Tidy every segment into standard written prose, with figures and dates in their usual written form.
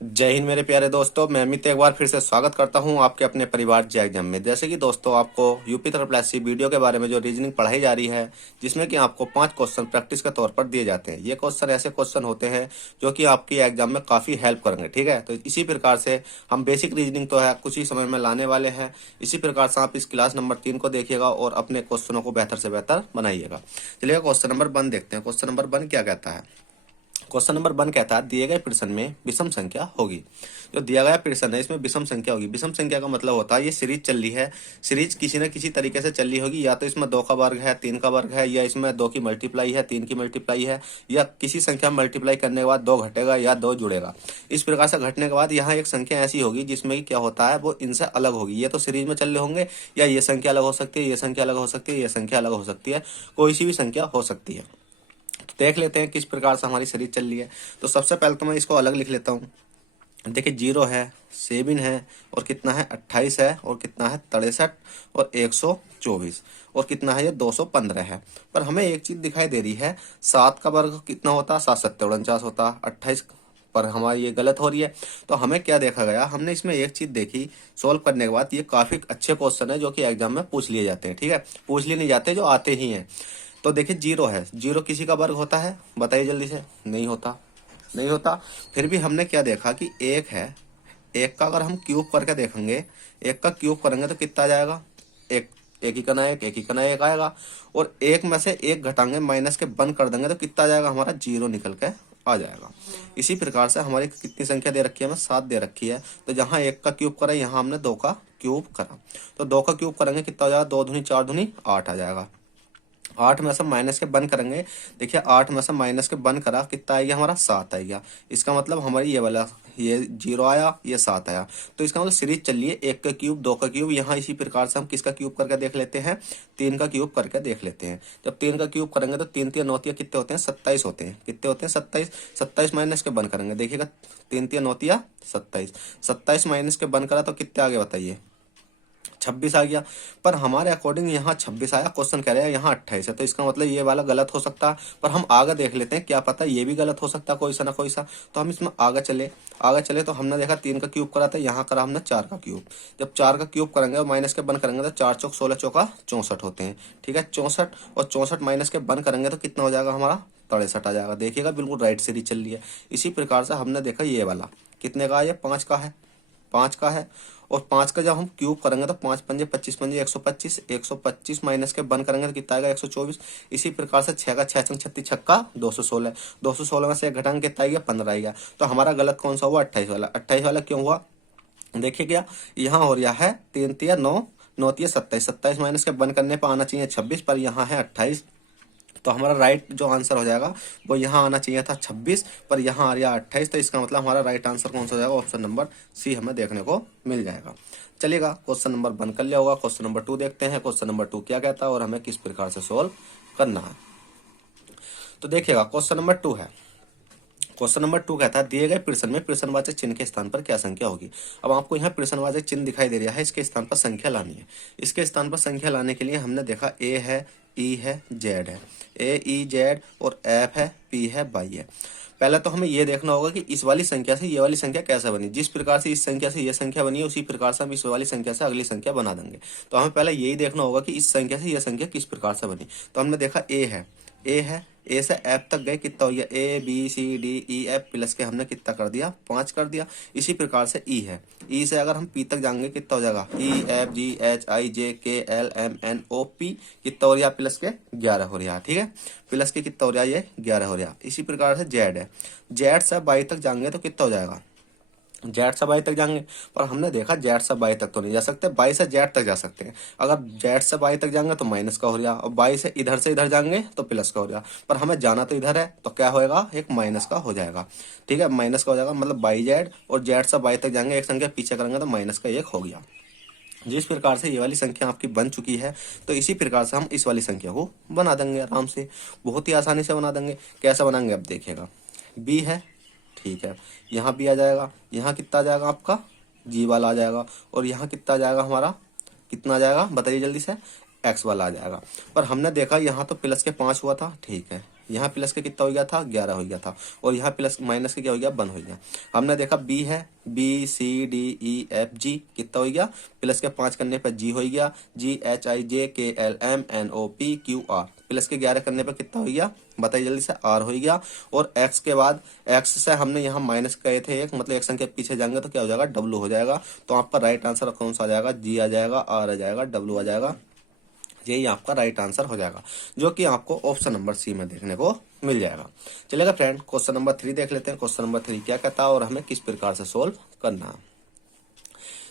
जय हिंद मेरे प्यारे दोस्तों। मैं अमित एक बार फिर से स्वागत करता हूं आपके अपने परिवार जय एग्जाम में। जैसे कि दोस्तों आपको यूपी ट्रिपल एससी वीडियो के बारे में जो रीजनिंग पढ़ाई जा रही है, जिसमें कि आपको 5 क्वेश्चन प्रैक्टिस के तौर पर दिए जाते हैं। ये क्वेश्चन ऐसे क्वेश्चन होते हैं जो कि आपकी एग्जाम में काफ़ी हेल्प करेंगे। ठीक है, तो इसी प्रकार से हम बेसिक रीजनिंग तो है कुछ ही समय में लाने वाले हैं। इसी प्रकार से आप इस क्लास नंबर 3 को देखिएगा और अपने क्वेश्चनों को बेहतर से बेहतर बनाइएगा। चलिए क्वेश्चन नंबर 1 देखते हैं। क्वेश्चन नंबर 1 क्या कहता है? क्वेश्चन नंबर 1 कहता है दिए गए प्रश्न में विषम संख्या होगी। जो दिया गया प्रश्न है इसमें विषम संख्या होगी। विषम संख्या का मतलब होता है ये सीरीज चल रही है, सीरीज किसी न किसी तरीके से चल रही होगी। या तो इसमें 2 का वर्ग है, 3 का वर्ग है, या इसमें 2 की मल्टीप्लाई है, 3 की मल्टीप्लाई है, या किसी संख्या में मल्टीप्लाई करने के बाद 2 घटेगा या 2 जुड़ेगा। इस प्रकार से घटने के बाद यहाँ एक संख्या ऐसी होगी जिसमें कि क्या होता है वो इनसे अलग होगी। ये तो सीरीज में चल रहे होंगे, या ये संख्या अलग हो सकती है, ये संख्या अलग हो सकती है, ये संख्या अलग हो सकती है, कोई सी भी संख्या हो सकती है। देख लेते हैं किस प्रकार से हमारी सीरीज चल रही है। तो सबसे पहले तो मैं इसको अलग लिख लेता हूँ। देखिए 0 है, 7 है, और कितना है 28 है, और कितना है 63, और 124, और कितना है ये 215 है। पर हमें एक चीज दिखाई दे रही है, 7 का वर्ग कितना होता, 7 7 49 होता, 28 पर हमारी ये गलत हो रही है। तो हमें क्या देखा गया, हमने इसमें एक चीज देखी सोल्व करने के बाद, ये काफी अच्छे क्वेश्चन है जो कि एग्जाम में पूछ लिए जाते हैं। ठीक है, पूछ लिए नहीं जाते, जो आते ही हैं। तो देखिए 0 है, 0 किसी का वर्ग होता है? बताइए जल्दी से। नहीं होता, नहीं होता। फिर भी हमने क्या देखा कि 1 है, 1 का अगर हम क्यूब करके देखेंगे, 1 का क्यूब करेंगे तो कितना आ जाएगा? एक, एक ही कना एक, एक ही कना एक आएगा। और 1 में से 1 घटाएंगे, माइनस के बंद कर देंगे तो कितना आ जाएगा? हमारा 0 निकल के आ जाएगा। इसी प्रकार से हमारी कितनी संख्या दे रखी है? हमें 7 दे रखी है। तो जहाँ 1 का क्यूब करा, यहाँ हमने 2 का क्यूब करा। तो 2 का क्यूब करेंगे कितना आ जाएगा? 2 दूनी 4 दूनी 8 आ जाएगा। 8 में से माइनस के बंद करेंगे। देखिए 8 में से माइनस के बंद करा, कितना आएगा हमारा? 7 आएगा। इसका मतलब हमारी ये वाला, ये 0 आया, ये 7 आया। तो इसका मतलब सीरीज चल रही है 1 का क्यूब, 2 का क्यूब। यहाँ इसी प्रकार से हम किसका क्यूब करके देख लेते हैं? 3 का क्यूब करके देख लेते हैं। जब 3 का क्यूब करेंगे तो 3 3 9 कितने होते हैं? 27 होते हैं। कितने होते हैं? 27। 27 माइनस के बंद करेंगे, देखिएगा 3 3 9 27। 27 माइनस के बंद करा तो कितने आगे बताइए? 26 आ गया। पर हमारे अकॉर्डिंग यहाँ 26 आया, क्वेश्चन कह रहे हैं यहाँ 28 है। तो इसका मतलब ये वाला गलत हो सकता है। पर हम आगे देख लेते हैं, क्या पता ये भी गलत हो सकता है, कोई सा ना कोई सा। तो हम इसमें आगे चले, आगे चले तो हमने देखा 3 का क्यूब करा था, यहाँ करा हमने 4 का क्यूब। जब 4 का क्यूब करेंगे और माइनस के बंद करेंगे तो 4 चौक 16 चौका 64 होते हैं। ठीक है, 64, और 64 माइनस के बंद करेंगे तो कितना हो जाएगा हमारा? 63 आ जाएगा। देखिएगा बिल्कुल राइट सीरीज चल रही है। इसी प्रकार से हमने देखा ये वाला कितने का है? ये 5 का है, 5 का है। और 5 का जब हम क्यूब करेंगे तो 5 पंजे 25 पंजे 125, 125 माइनस के बंद करेंगे तो कितना आएगा? 124। इसी प्रकार से 6 का 6 छंग 36, छक्का 216, 216 में से 1 घटाएंगे कितना आएगा? 15 आएगा। तो हमारा गलत कौन सा हुआ? 28 वाला। 28 वाला क्यों हुआ? देखिए क्या यहाँ हो रहा है, 3 तिया 9, 9 तिया 27, 27 माइनस के बंद करने पर आना चाहिए 26, पर यहाँ है 28। तो हमारा राइट जो आंसर हो जाएगा वो यहाँ आना चाहिए था 26, पर यहाँ आ रहा 28। तो इसका मतलब हमारा राइट आंसर कौन सा हो जाएगा? ऑप्शन नंबर सी हमें देखने को मिल जाएगा। चलिएगा क्वेश्चन नंबर 1 कर लिया होगा। क्वेश्चन नंबर 2 देखते हैं। क्वेश्चन नंबर 2 क्या कहता है और हमें किस प्रकार से सोल्व करना है। तो देखिएगा क्वेश्चन नंबर 2 है। क्वेश्चन नंबर 2 कहता है दिए गए प्रश्न में प्रश्नवाचक चिन्ह के स्थान पर क्या संख्या होगी। अब आपको यहाँ प्रश्नवाचक चिन्ह दिखाई दे रहा है, इसके स्थान पर संख्या लानी है। इसके स्थान पर संख्या लाने के लिए हमने देखा ए है, ई है, जेड है। ए, ई, जेड, और एफ है, पी है, वाई है। पहले तो हमें ये देखना होगा कि इस वाली संख्या से ये वाली संख्या कैसे बनी। जिस प्रकार से इस संख्या से ये संख्या बनी है उसी प्रकार से हम इस वाली संख्या से अगली संख्या बना देंगे। तो हमें पहले यही देखना होगा कि इस संख्या से यह संख्या किस प्रकार से बनी। तो हमने देखा ए है, ए है, ए से एफ तक गए, कितना हो गया? A B C D E F plus के हमने कितना कर दिया? 5 कर दिया। इसी प्रकार से ई है, ई से अगर हम पी तक जाएंगे कितना हो जाएगा? ई F ji H I J K L M N O P, कितना हो रहा? प्लस के 11 हो रहा। ठीक है, प्लस के कितना हो रहा? ये 11 हो रहा। इसी प्रकार से जेड है, जेड से बाई तक जाएंगे तो कितना हो जाएगा? जेड से बाई तक जाएंगे। पर हमने देखा जेड से बाई तक तो नहीं जा सकते, बाई से जेड तक जा सकते हैं। अगर जेड से बाई तक जाएंगे तो माइनस का हो रहा, और बाई से इधर जाएंगे तो प्लस का हो रहा। पर हमें जाना तो इधर है, तो क्या होएगा? एक माइनस का हो जाएगा। ठीक है, माइनस का हो जाएगा, मतलब बाई जेड, और जेड से बाई तक जाएंगे, एक संख्या पीछे करेंगे तो माइनस का 1 हो गया। जिस प्रकार से ये वाली संख्या आपकी बन चुकी है, तो इसी प्रकार से हम इस वाली संख्या को बना देंगे आराम से, बहुत ही आसानी से बना देंगे। कैसे बनाएंगे अब देखिएगा। बी है, ठीक है, यहाँ भी आ जाएगा। यहाँ कितना आ जाएगा आपका? जी वाला आ जाएगा। और यहाँ कितना आ जाएगा हमारा? कितना आ जाएगा बताइए जल्दी से? एक्स वाला आ जाएगा। पर हमने देखा यहाँ तो प्लस के 5 हुआ था, ठीक है, यहाँ प्लस के कितना हो गया था 11 हो गया था, और यहाँ प्लस माइनस के क्या हो गया 1 हो गया। हमने देखा बी है, B C D E F G कितना हो गया, प्लस के 5 करने पर जी हो गया, जी H I J K L M N O P Q R, plus के 11 करने पर कितना हो गया बताइए जल्दी से, आर हो गया। और एक्स के बाद एक्स से हमने यहाँ माइनस कहे थे एक, मतलब एक संख्या पीछे जाएंगे तो क्या हो जाएगा डब्लू हो जाएगा। तो आपका राइट आंसर कौन सा आ जाएगा, जी आ जाएगा, आर आ जाएगा, डब्लू आ जाएगा, यही आपका राइट आंसर हो जाएगा, जो कि आपको ऑप्शन नंबर सी में देखने को मिल जाएगा। चलेगा फ्रेंड, क्वेश्चन नंबर 3 देख लेते हैं। क्वेश्चन नंबर 3 क्या कहता है और हमें किस प्रकार से सोल्व करना है।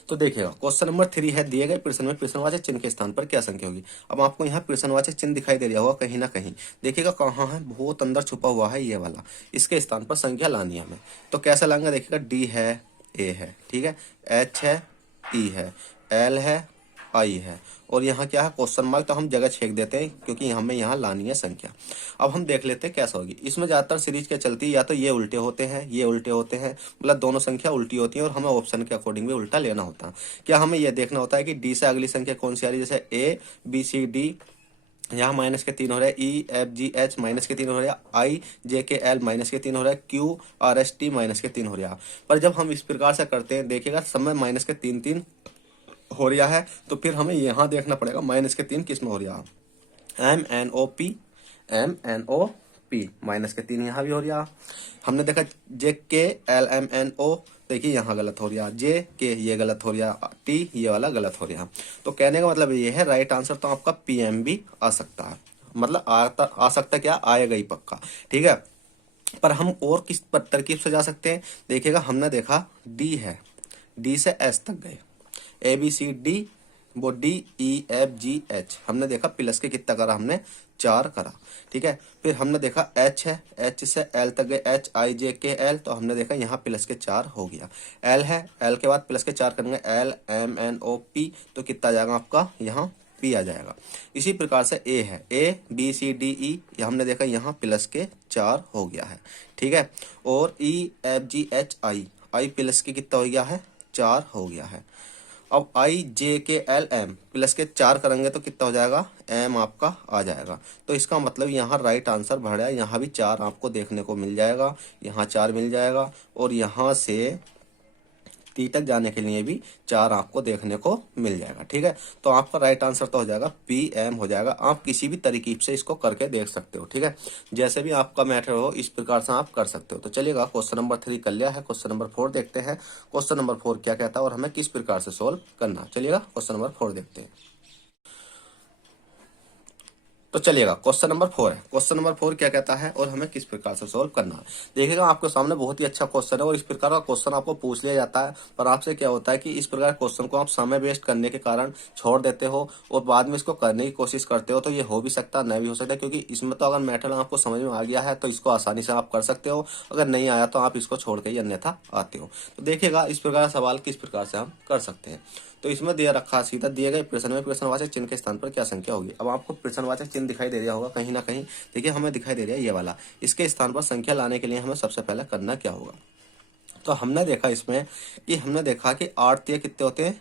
तो देखिएगा क्वेश्चन नंबर 3 है, दिए गए प्रश्न में प्रश्नवाचक चिन्ह के स्थान पर क्या संख्या होगी। अब आपको यहाँ प्रश्नवाचक चिन्ह दिखाई दे रहा होगा कहीं ना कहीं, देखिएगा कहाँ है, बहुत अंदर छुपा हुआ है ये वाला, इसके स्थान पर संख्या लानी है हमें। तो कैसे लाएंगे, देखिएगा डी है, ए है, ठीक है, एच है, ई है, एल है, आई है, और यहाँ क्या है क्वेश्चन मार्क, तो हम जगह छेक देते हैं क्योंकि हमें यहाँ लानी है संख्या। अब हम देख लेते हैं कैसा होगी। इसमें ज्यादातर सीरीज क्या चलती है, या तो ये उल्टे होते हैं, ये उल्टे होते हैं, मतलब दोनों संख्या उल्टी होती है, और हमें ऑप्शन के अकॉर्डिंग भी उल्टा लेना होता है। क्या हमें यह देखना होता है कि डी से अगली संख्या कौन सी आ रही है, जैसे ए बी सी डी, यहाँ माइनस के 3 हो रहा है, ई एफ जी एच माइनस के 3 हो रहा है, आई जे के एल माइनस के 3 हो रहा है, Q R S T minus के 3 हो रहा है। पर जब हम इस प्रकार से करते हैं देखिएगा समय माइनस के 3 हो रहा है, तो फिर हमें यहाँ देखना पड़ेगा माइनस के 3 किस में हो रहा है, M N O P, M N O P, minus के 3 यहाँ भी हो रहा है। हमने देखा जे के एल एम एन ओ, देखिए यहाँ गलत हो रहा, जे के ये गलत हो रहा, टी ये वाला गलत हो रहा। तो कहने का मतलब ये है राइट आंसर तो आपका पी एम भी आ सकता है, मतलब आ सकता क्या, आएगा ही पक्का, ठीक है। पर हम और किस तरकीब से जा सकते हैं, देखिएगा हमने देखा डी है, डी से एस तक गए, ए बी सी डी, वो डी ई एफ जी एच, हमने देखा प्लस के कितना करा, हमने 4 करा, ठीक है। फिर हमने देखा एच है, एच से एल तक गए, H I J K L, तो हमने देखा यहाँ प्लस के 4 हो गया। एल है, एल के बाद प्लस के 4 करेंगे, L M N O P, तो कितना आ जाएगा आपका यहाँ पी आ जाएगा। इसी प्रकार से ए है, ए बी सी डी ई, हमने देखा यहाँ प्लस के 4 हो गया है, ठीक है। और ई F ji H I, I plus के कितना हो गया है 4 हो गया है। अब आई J K L M, plus के 4 करेंगे तो कितना हो जाएगा, एम आपका आ जाएगा। तो इसका मतलब यहाँ राइट आंसर बढ़ है, यहाँ भी 4 आपको देखने को मिल जाएगा, यहाँ 4 मिल जाएगा, और यहाँ से टी तक जाने के लिए भी 4 आपको देखने को मिल जाएगा, ठीक है। तो आपका राइट आंसर तो हो जाएगा पी एम हो जाएगा। आप किसी भी तरकीब से इसको करके देख सकते हो, ठीक है, जैसे भी आपका मैटर हो इस प्रकार से आप कर सकते हो। तो चलिएगा क्वेश्चन नंबर 3 कर लिया है, क्वेश्चन नंबर 4 देखते हैं। क्वेश्चन नंबर 4 क्या कहता है और हमें किस प्रकार से सोल्व करना, चलिएगा क्वेश्चन नंबर 4 देखते हैं। तो चलिएगा क्वेश्चन नंबर 4 है, क्वेश्चन नंबर 4 क्या कहता है और हमें किस प्रकार से सोल्व करना है। देखिएगा आपके सामने बहुत ही अच्छा क्वेश्चन है, और इस प्रकार का क्वेश्चन आपको पूछ लिया जाता है, पर आपसे क्या होता है कि इस प्रकार क्वेश्चन को आप समय वेस्ट करने के कारण छोड़ देते हो और बाद में इसको करने की कोशिश करते हो। तो ये हो भी सकता है, नहीं भी हो सकता, क्योंकि इसमें तो अगर मैटर आपको समझ में आ गया है तो इसको आसानी से आप कर सकते हो, अगर नहीं आया तो आप इसको छोड़ के ही अन्यथा आते हो। तो देखिएगा इस प्रकार का सवाल किस प्रकार से हम कर सकते हैं। तो इसमें दिया रखा सीधा दिए गए प्रश्न में प्रश्नवाचक चिन्ह के स्थान पर क्या संख्या होगी। अब आपको प्रश्नवाचक चिन्ह दिखाई दे रहा होगा कहीं ना कहीं, देखिए हमें दिखाई दे रहा है ये वाला, इसके स्थान पर संख्या लाने के लिए हमें सबसे पहले करना क्या होगा। तो हमने देखा इसमें कि हमने देखा कि 8 तिया कितने होते हैं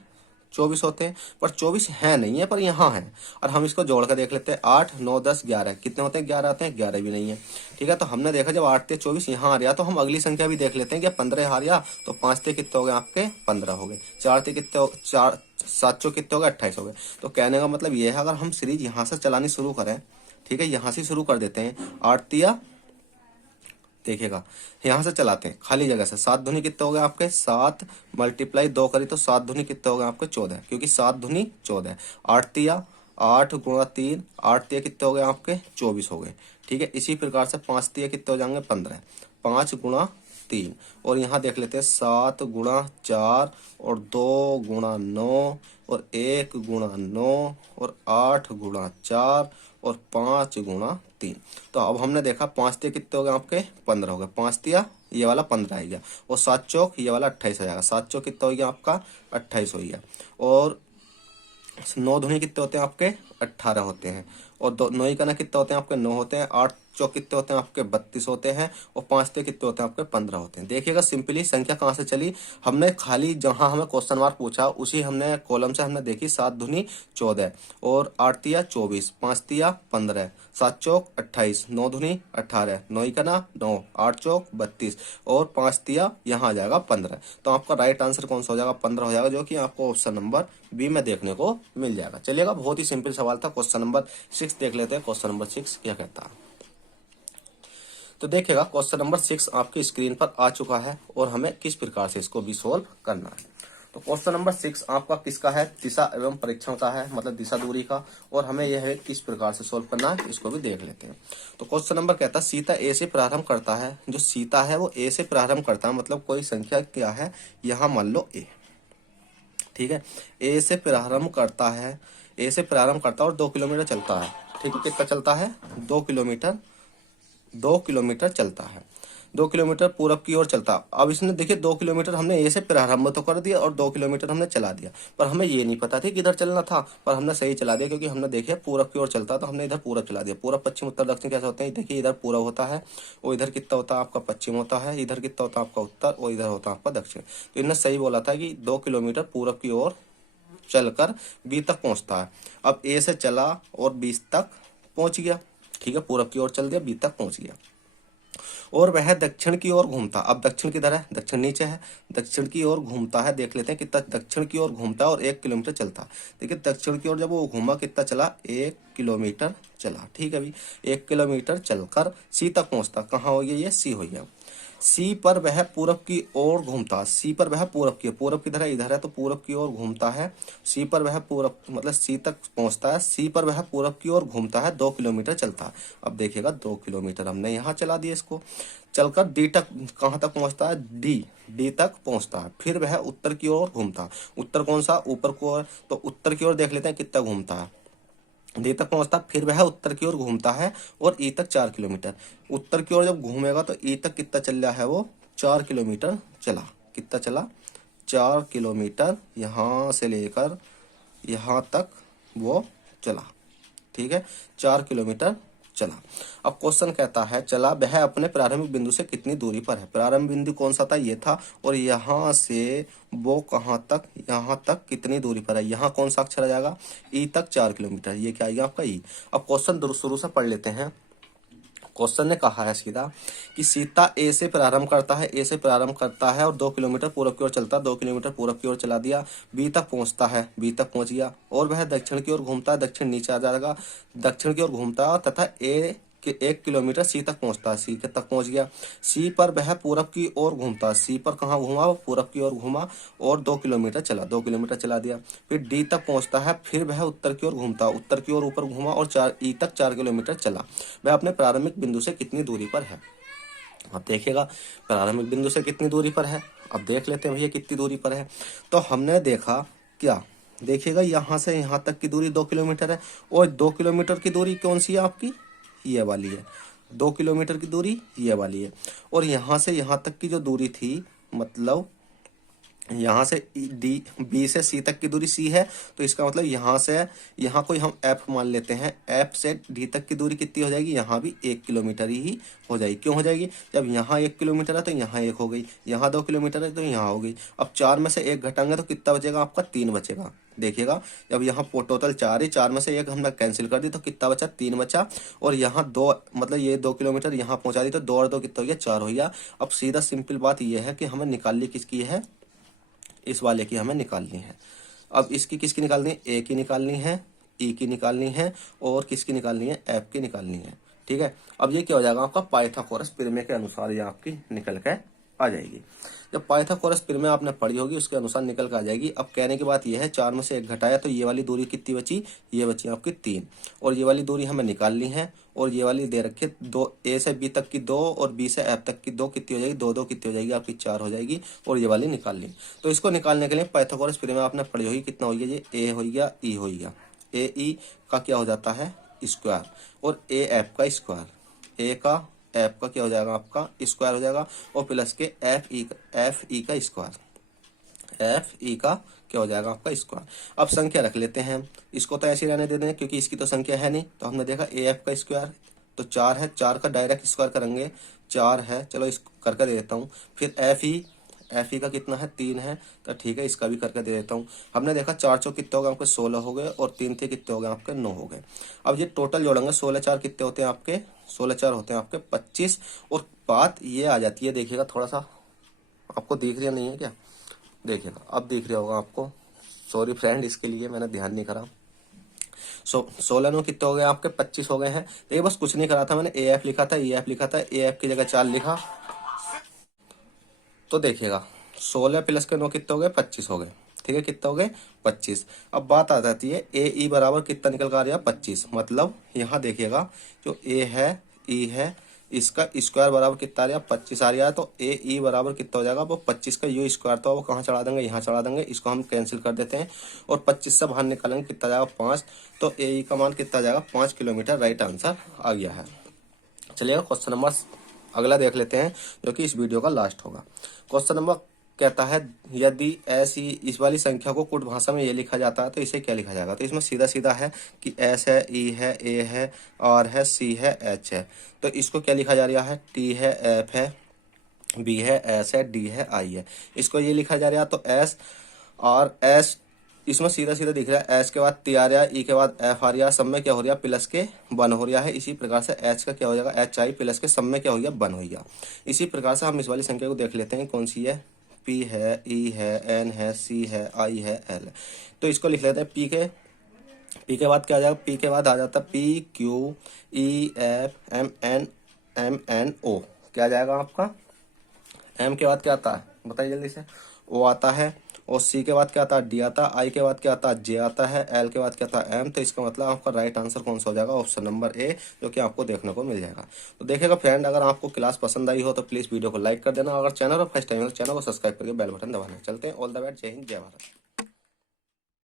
24 होते हैं, पर 24 है नहीं है, पर यहाँ है, और हम इसको जोड़ कर देख लेते हैं 8 9 10 11 कितने होते हैं 11 आते हैं, 11 भी नहीं है, ठीक है। तो हमने देखा जब 8 तिया 24 यहाँ आ रहा, तो हम अगली संख्या भी देख लेते हैं कि 15 आ रहा, तो 5 तिया कितने हो गए आपके 15 हो गए, 4 तिया कितने 4 7 चौ कितने हो गए 28 हो गए। तो कहने का मतलब ये है अगर हम सीरीज यहाँ से चलानी शुरू करें, ठीक है, यहाँ से शुरू कर देते हैं 8 तिया, देखिएगा यहाँ से चलाते हैं खाली जगह से, 7 दूनी कितने हो गए आपके 7 मल्टीप्लाई 2 करी तो 7 दूनी कितने हो गए आपके 14, क्योंकि 7 दूनी 14, 8 तिया 8 गुणा 3, 8 तिया कितने हो गए आपके 24 हो गए, ठीक है। इसी प्रकार से 5 तिया कितने हो जाएंगे 15, 5 गुणा 3, और यहाँ देख लेते हैं 7 गुणा 4 और 2 गुणा 9 और 1 गुणा 9 और 8 गुणा 4 और 5 गुणा 3। तो अब हमने देखा 5 तिया कितने हो गए आपके 15 हो गए, 5 तिया ये वाला 15 आ गया, और 7 चौक ये वाला 28 आ जाएगा, 7 चौक कितना हो गया आपका 28 हो गया, और 9 दूनी कितने होते हैं आपके 18 होते हैं, और 9 का ना कितने होते हैं आपके 9 होते हैं, 8 चौक कितने होते हैं आपके 32 होते हैं, और 5 तिया कितने होते हैं आपके 15 होते हैं। देखिएगा सिंपली संख्या कहाँ से चली, हमने खाली जहां हमें क्वेश्चन मार्क पूछा उसी हमने कॉलम से हमने देखी 7 दूनी 14 और 8 तिया 24, 5 तिया 15, 7 चौक 28, 9 दूनी 18, 9 इका 9, 8 चौक 32 और 5 तिया यहाँ आ जाएगा 15। तो आपका राइट आंसर कौन सा हो जाएगा, 15 हो जाएगा, जो कि आपको ऑप्शन नंबर बी में देखने को मिल जाएगा। चलिएगा बहुत ही सिंपल सवाल था। क्वेश्चन नंबर 6 देख लेते हैं। क्वेश्चन नंबर 6 क्या कहता है, तो देखिएगा क्वेश्चन नंबर 6 आपकी स्क्रीन पर आ चुका है और हमें किस प्रकार से इसको भी सोल्व करना है। तो क्वेश्चन नंबर 6 आपका किसका है, दिशा एवं परीक्षण का है, मतलब दिशा दूरी का, और हमें यह है किस प्रकार से सोल्व करना है, इसको भी देख लेते हैं। तो क्वेश्चन नंबर कहता है सीता ए से प्रारंभ करता है, जो सीता है वो ए से प्रारंभ करता है, मतलब कोई संख्या क्या है, यहाँ मान लो ए, ठीक है, ए से प्रारंभ करता है, ए से प्रारंभ करता है और 2 किलोमीटर चलता है, ठीक है, कितना चलता है, 2 किलोमीटर, 2 किलोमीटर चलता है, 2 किलोमीटर पूरब की ओर चलता। अब इसने देखिए 2 किलोमीटर हमने ए से प्रारंभ तो कर दिया और 2 किलोमीटर हमने चला दिया, पर हमें ये नहीं पता थी किधर चलना था, पर हमने सही चला दिया क्योंकि हमने देखे पूरब की ओर चलता तो हमने इधर पूरब चला दिया। पूरब पश्चिम उत्तर दक्षिण कैसे होते हैं, देखिए इधर पूरब होता है और इधर कितना होता है आपका पश्चिम होता है, इधर कितना होता है आपका उत्तर और इधर होता है आपका दक्षिण। तो इन्होंने सही बोला था कि 2 किलोमीटर पूरब की ओर चलकर बी तक पहुंचता है। अब ए से चला और 20 तक पहुंच गया, ठीक है, पूरब की ओर चल दिया, बी तक पहुंच गया और वह दक्षिण की ओर घूमता। अब दक्षिण किधर है, दक्षिण नीचे है, दक्षिण की ओर घूमता है, देख लेते हैं कितना दक्षिण की ओर घूमता है और 1 किलोमीटर चलता है। देखिए दक्षिण की ओर जब वो घूमा कितना चला, 1 किलोमीटर चला, ठीक है, अभी 1 किलोमीटर चलकर सी तक पहुंचता। कहाँ हो गया, ये सी हो गया। सी पर वह पूरब की ओर घूमता, सी पर वह पूरब की, पूरब किधर है, इधर है, तो पूरब की ओर घूमता है। सी पर वह पूरब मतलब सी तक पहुंचता है, सी पर वह पूरब की ओर घूमता है, 2 किलोमीटर चलता है। अब देखिएगा 2 किलोमीटर हमने यहाँ चला दिया इसको, चलकर डी तक, कहाँ तक पहुंचता है, डी तक पहुंचता है। फिर वह उत्तर की ओर घूमता, उत्तर कौन सा, ऊपर की ओर, तो उत्तर की ओर देख लेते हैं कितना घूमता है, डी तक पहुंचता, फिर वह उत्तर की ओर घूमता है और ई तक 4 किलोमीटर। उत्तर की ओर जब घूमेगा तो ई तक कितना चल रहा है, वो 4 किलोमीटर चला, कितना चला, 4 किलोमीटर यहाँ से लेकर यहाँ तक वो चला, ठीक है, 4 किलोमीटर चला। अब क्वेश्चन कहता है चला वह अपने प्रारंभिक बिंदु से कितनी दूरी पर है। प्रारंभिक बिंदु कौन सा था, ये था, और यहाँ से वो कहाँ तक, यहाँ तक कितनी दूरी पर है, यहाँ कौन सा अक्षर आ जाएगा, ई तक 4 किलोमीटर, ये क्या आएगा आपका ई। अब क्वेश्चन शुरू से पढ़ लेते हैं। क्वेश्चन ने कहा है सीधा कि सीता ए से प्रारंभ करता है, ए से प्रारंभ करता है और 2 किलोमीटर पूरब की ओर चलता है, 2 किलोमीटर पूरब की ओर चला दिया, बी तक पहुंचता है, बी तक पहुंच गया, और वह दक्षिण की ओर घूमता है, दक्षिण नीचे आ जाएगा, दक्षिण की ओर घूमता है तथा 1 किलोमीटर सी तक पहुंचता है, सी के तक पहुंच गया। सी पर वह पूरब की ओर घूमता है, सी पर कहाँ घूमा, पूरब की ओर घूमा और 2 किलोमीटर चला, 2 किलोमीटर चला दिया। फिर डी तक पहुंचता है, फिर वह उत्तर की ओर घूमता, उत्तर की ओर ऊपर घूमा और 4 ई तक 4 किलोमीटर चला। वह अपने प्रारंभिक बिंदु से कितनी दूरी पर है। अब देखिएगा प्रारंभिक बिंदु से कितनी दूरी पर है, अब देख लेते हैं भैया कितनी दूरी पर है। तो हमने देखा क्या, देखिएगा यहाँ से यहाँ तक की दूरी 2 किलोमीटर है और 2 किलोमीटर की दूरी कौन सी है आपकी, ये वाली है, 2 किलोमीटर की दूरी ये वाली है। और यहाँ से यहाँ तक की जो दूरी थी, मतलब यहाँ से डी बी से सी तक की दूरी सी है, तो इसका मतलब यहाँ से यहाँ कोई हम एफ मान लेते हैं, एफ से डी तक की दूरी कितनी हो जाएगी, यहाँ भी 1 किलोमीटर ही हो जाएगी। क्यों हो जाएगी, जब यहाँ 1 किलोमीटर है तो यहाँ 1 हो गई, यहाँ 2 किलोमीटर है तो यहाँ हो गई। अब 4 में से 1 घटाएंगे तो कितना बचेगा आपका, 3 बचेगा। देखिएगा जब यहाँ टोटल 4 ही, 4 में से 1 हमने कैंसिल कर दी तो कितना बचा, 3 बचा, और यहाँ 2 मतलब ये 2 किलोमीटर यहाँ पहुँचा दी तो 2 और 2 कितना हो गया, 4 हो गया। अब सीधा सिंपल बात यह है कि हमें निकालनी किसकी है, इस वाले की हमें निकालनी है। अब इसकी किसकी निकालनी है, ए की निकालनी है, ई की निकालनी है और किसकी निकालनी है, एफ की निकालनी है, ठीक है। अब ये क्या हो जाएगा आपका, पाइथागोरस प्रमेय के अनुसार ये आपकी निकल के आ जाएगी। जब पाइथागोरस प्रमेय आपने पढ़ी होगी उसके अनुसार निकल कर आ जाएगी। अब कहने की बात यह है 4 में से 1 घटाया तो ये वाली दूरी कितनी बची, ये बची आपकी 3, और ये वाली दूरी हमें निकालनी है, और ये वाली दे रखे 2, ए से बी तक की 2 और बी से एफ तक की 2 कितनी हो जाएगी, 2 2 कितनी हो जाएगी आपकी, 4 हो जाएगी, और ये वाली निकालनी। तो इसको निकालने के लिए पाइथागोरस प्रमेय आपने पढ़ी होगी, कितना हो गया, ये ए हो गया, ई हो गया, ए ई का क्या हो जाता है स्क्वायर, और ए एफ का स्क्वायर, ए का एफ का क्या हो जाएगा आपका स्क्वायर हो जाएगा, और प्लस के एफ ई का स्क्वायर, एफ ई का क्या हो जाएगा आपका स्क्वायर। अब संख्या रख लेते हैं, इसको तो ऐसे रहने दे दें क्योंकि इसकी तो संख्या है नहीं, तो हमने देखा ए एफ का स्क्वायर तो 4 है, 4 का डायरेक्ट स्क्वायर करेंगे 4 है, चलो इसको करके दे देता हूँ। फिर एफ ई का कितना है 3 है, तो ठीक है इसका भी करके दे देता हूँ। हमने देखा 4 चौक कितने हो गए आपके 16 हो गए, और 3 थे कितने हो गए आपके 9 हो गए। अब ये टोटल जोड़ेंगे 16 4 कितने होते हैं आपके 16 4 होते हैं आपके 25। और बात ये आ जाती है, देखिएगा थोड़ा सा आपको दिख रहा नहीं है क्या, देखिएगा अब दिख रहा होगा आपको, सॉरी फ्रेंड इसके लिए मैंने ध्यान नहीं करा। 16 9 कितने हो गए आपके 25 हो गए हैं। देखिए बस कुछ नहीं करा था मैंने, ए एफ लिखा था, ए एफ लिखा था, ए एफ की जगह 4 लिखा, तो देखिएगा 16 प्लस के 9 कितने हो गए 25 हो गए। ठीक है कितने हो गए 25। अब बात आ जाती है ए ई बराबर कितना निकल कर आ रहा है 25, मतलब यहाँ देखिएगा जो ए है ई है इसका स्क्वायर बराबर कितना आ रहा है 25 आ रहा है, तो ए ई बराबर कितना हो जाएगा वो 25 का यू स्क्वायर, तो वो कहाँ चढ़ा देंगे यहाँ चढ़ा देंगे, इसको हम कैंसिल कर देते हैं और 25 से बाहर निकालेंगे कितना जाएगा 5, तो ए ई का मान कितना जाएगा 5 किलोमीटर। राइट आंसर आ गया है। चलिएगा क्वेश्चन नंबर अगला देख लेते हैं जो कि इस वीडियो का लास्ट होगा। क्वेश्चन नंबर कहता है यदि ऐसी इस वाली संख्या को कुट भाषा में ये लिखा जाता है तो इसे क्या लिखा जाएगा। तो इसमें सीधा सीधा है कि एस है, ई है, ए है, आर है, सी है, एच है। तो इसको क्या लिखा जा रहा है, टी है, एफ है, बी है, एस है, डी है, आई है। इसको ये लिखा जा रहा है, तो एस और एस इसमें सीधा सीधा दिख रहा है, एस के बाद टी आ रहा है, ई के बाद एफ आ रहा है, सब में क्या हो रहा है प्लस के 1 हो रहा है। इसी प्रकार से एच का क्या हो जाएगा एच आई प्लस के सब में क्या हो गया 1 हो गया। इसी प्रकार से हम इस वाली संख्या को देख लेते हैं कौन सी है, पी है, ई है, एन है, सी है, आई है, एल। तो इसको लिख लेते हैं पी के बाद क्या आ जाएगा, पी के बाद आ जाता है P Q E F M N O. क्या आ जाएगा आपका, एम के बाद क्या आता है बताइए जल्दी से, ओ आता है, और सी के बाद क्या आता है डी आता है, आई के बाद क्या आता है जे आता है, एल के बाद क्या आता है एम। तो इसका मतलब आपका राइट आंसर कौन सा हो जाएगा, ऑप्शन नंबर ए, जो कि आपको देखने को मिल जाएगा। तो देखिएगा फ्रेंड, अगर आपको क्लास पसंद आई हो तो प्लीज वीडियो को लाइक कर देना, अगर चैनल पर फर्स्ट टाइम है तो चैनल को सब्सक्राइब करके बेल बटन दबाना। चलते हैं, ऑल द बेस्ट, जय हिंद जय भारत।